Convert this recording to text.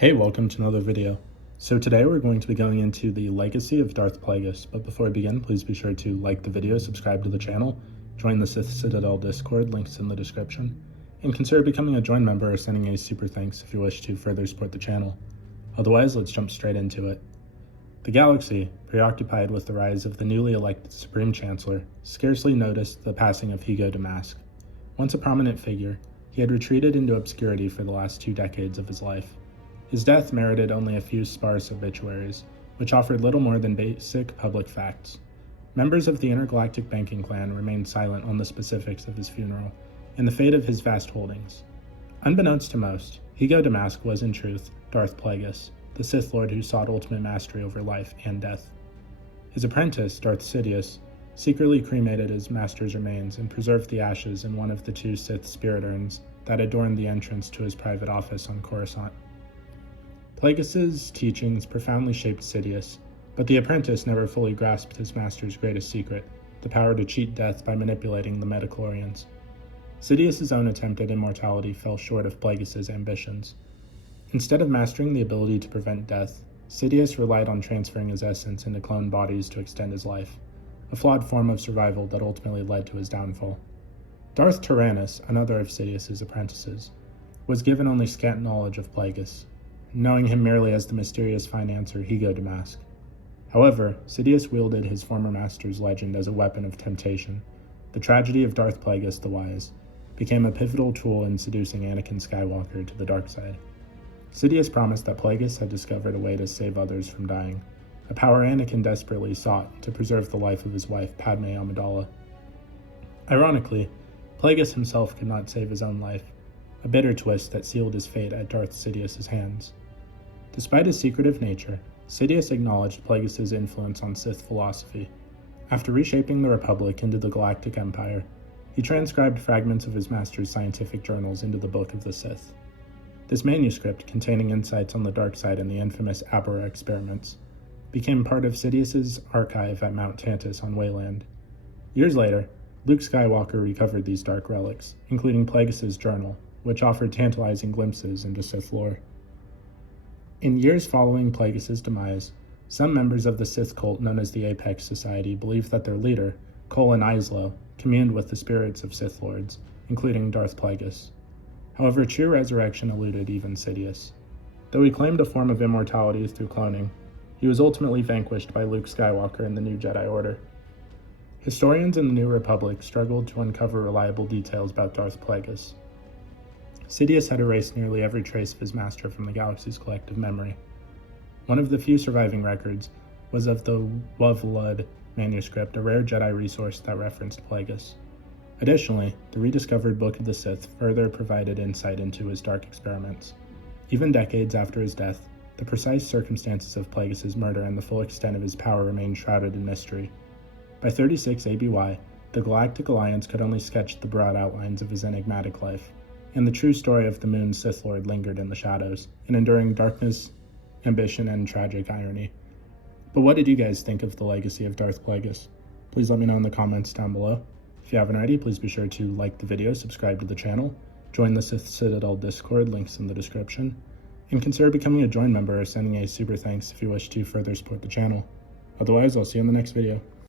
Hey, welcome to another video. So today we're going to be going into the legacy of Darth Plagueis, but before we begin, please be sure to like the video, subscribe to the channel, join the Sith Citadel Discord, links in the description, and consider becoming a join member or sending a super thanks if you wish to further support the channel. Otherwise, let's jump straight into it. The galaxy, preoccupied with the rise of the newly elected Supreme Chancellor, scarcely noticed the passing of Hugo Damask. Once a prominent figure, he had retreated into obscurity for the last 2 decades of his life. His death merited only a few sparse obituaries, which offered little more than basic public facts. Members of the intergalactic banking clan remained silent on the specifics of his funeral and the fate of his vast holdings. Unbeknownst to most, Hugo Damask was in truth Darth Plagueis, the Sith Lord who sought ultimate mastery over life and death. His apprentice, Darth Sidious, secretly cremated his master's remains and preserved the ashes in one of the 2 Sith spirit urns that adorned the entrance to his private office on Coruscant. Plagueis' teachings profoundly shaped Sidious, but the apprentice never fully grasped his master's greatest secret, the power to cheat death by manipulating the midichlorians. Sidious' own attempt at immortality fell short of Plagueis' ambitions. Instead of mastering the ability to prevent death, Sidious relied on transferring his essence into clone bodies to extend his life, a flawed form of survival that ultimately led to his downfall. Darth Tyrannus, another of Sidious' apprentices, was given only scant knowledge of Plagueis, knowing him merely as the mysterious financier Hugo Damask. However, Sidious wielded his former master's legend as a weapon of temptation. The tragedy of Darth Plagueis the Wise became a pivotal tool in seducing Anakin Skywalker to the dark side. Sidious promised that Plagueis had discovered a way to save others from dying, a power Anakin desperately sought to preserve the life of his wife Padme Amidala. Ironically, Plagueis himself could not save his own life, a bitter twist that sealed his fate at Darth Sidious' hands. Despite his secretive nature, Sidious acknowledged Plagueis' influence on Sith philosophy. After reshaping the Republic into the Galactic Empire, he transcribed fragments of his master's scientific journals into the Book of the Sith. This manuscript, containing insights on the dark side and the infamous Abora experiments, became part of Sidious' archive at Mount Tantus on Wayland. Years later, Luke Skywalker recovered these dark relics, including Plagueis' journal, which offered tantalizing glimpses into Sith lore. In years following Plagueis' demise, some members of the Sith cult known as the Apex Society believed that their leader, Colin Islow, communed with the spirits of Sith Lords, including Darth Plagueis. However, true resurrection eluded even Sidious. Though he claimed a form of immortality through cloning, he was ultimately vanquished by Luke Skywalker and the New Jedi Order. Historians in the New Republic struggled to uncover reliable details about Darth Plagueis. Sidious had erased nearly every trace of his master from the galaxy's collective memory. One of the few surviving records was of the Wovlud manuscript, a rare Jedi resource that referenced Plagueis. Additionally, the rediscovered Book of the Sith further provided insight into his dark experiments. Even decades after his death, the precise circumstances of Plagueis' murder and the full extent of his power remained shrouded in mystery. By 36 ABY, the Galactic Alliance could only sketch the broad outlines of his enigmatic life, and the true story of the Moon's Sith Lord lingered in the shadows, an enduring darkness, ambition, and tragic irony. But what did you guys think of the legacy of Darth Plagueis? Please let me know in the comments down below. If you haven't already, please be sure to like the video, subscribe to the channel, join the Sith Citadel Discord, links in the description, and consider becoming a join member or sending a super thanks if you wish to further support the channel. Otherwise, I'll see you in the next video.